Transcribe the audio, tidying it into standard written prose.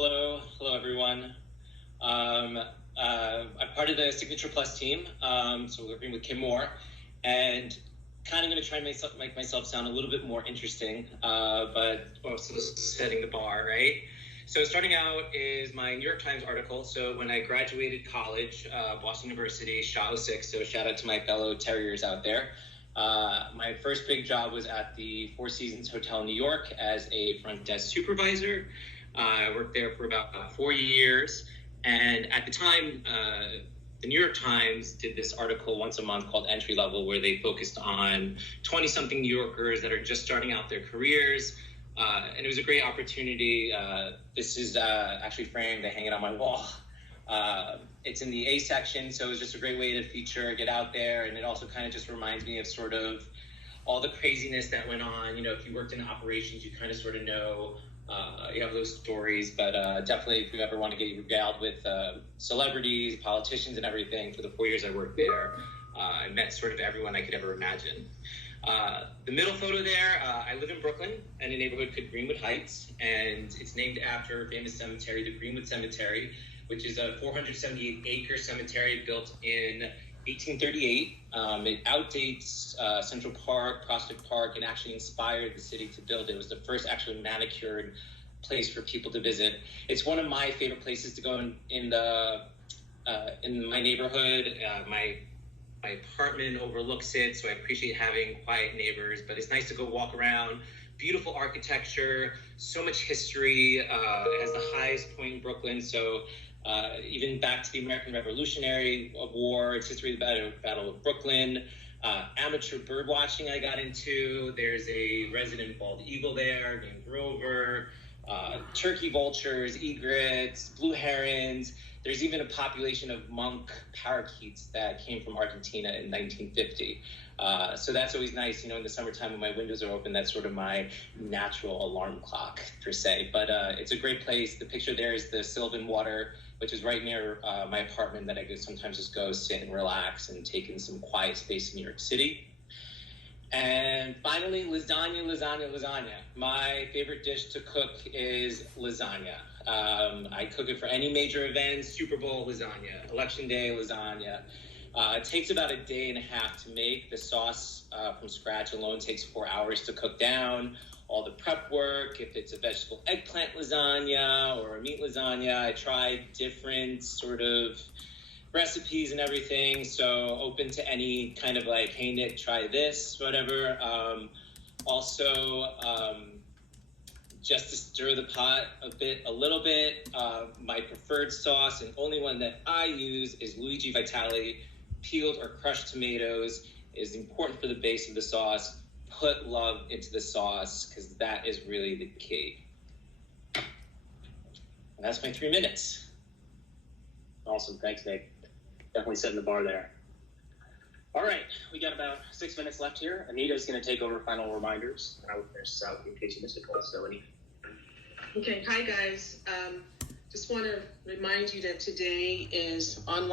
Hello everyone. I'm part of the Signature Plus team, so we're working with Kim Moore, and kind of going to try and make myself sound a little bit more interesting, but also setting the bar, right? So starting out is my New York Times article. So when I graduated college, Boston University, SHA 06, so shout out to my fellow Terriers out there. My first big job was at the Four Seasons Hotel in New York as a front desk supervisor. I worked there for about 4 years. And at the time, the New York Times did this article once a month called Entry Level, where they focused on 20-something New Yorkers that are just starting out their careers. And it was a great opportunity. This is actually framed. I hang it on my wall. It's in the A section, so it was just a great way to feature, get out there. And it also kind of just reminds me of sort of all the craziness that went on. You know, if you worked in operations, you kind of sort of know, you have those stories, but definitely if you ever want to get regaled with celebrities, politicians, and everything, for the 4 years I worked there, I met sort of everyone I could ever imagine. The middle photo there, I live in Brooklyn in a neighborhood called Greenwood Heights, and it's named after a famous cemetery, the Greenwood Cemetery, which is a 478-acre cemetery built in 1838. It outdates Central Park, Prospect Park, and actually inspired the city to build it. It was the first actually manicured place for people to visit. It's one of my favorite places to go in my neighborhood. My apartment overlooks it, so I appreciate having quiet neighbors, but it's nice to go walk around. Beautiful architecture, so much history. It has the highest point in Brooklyn, so even back to the American Revolutionary War, its history of the Battle of Brooklyn, amateur bird watching I got into. There's a resident bald eagle there named Grover, turkey vultures, egrets, blue herons. There's even a population of monk parakeets that came from Argentina in 1950. So that's always nice, you know, in the summertime when my windows are open. That's sort of my natural alarm clock, per se. But it's a great place. The picture there is the Sylvan Water, which is right near my apartment that I could sometimes just go sit and relax and take in some quiet space in New York City. And finally, lasagna. My favorite dish to cook is lasagna. I cook it for any major event: Super Bowl lasagna, Election Day lasagna. It takes about a day and a half to make. The sauce from scratch alone takes 4 hours to cook down. All the prep work, if it's a vegetable eggplant lasagna or a meat lasagna, I tried different sort of recipes and everything, so open to any kind of like, hey Nick, try this, whatever. Also, just to stir the pot a little bit, my preferred sauce and only one that I use is Luigi Vitale. Peeled or crushed tomatoes is important for the base of the sauce. Put love into the sauce, because that is really the key. And that's my 3 minutes. Awesome. Thanks, Nick. Definitely setting the bar there. All right. We got about 6 minutes left here. Anita's going to take over final reminders. And I will finish this out in case you missed a call. So, Anita. Okay. Hi, guys. Just want to remind you that today is online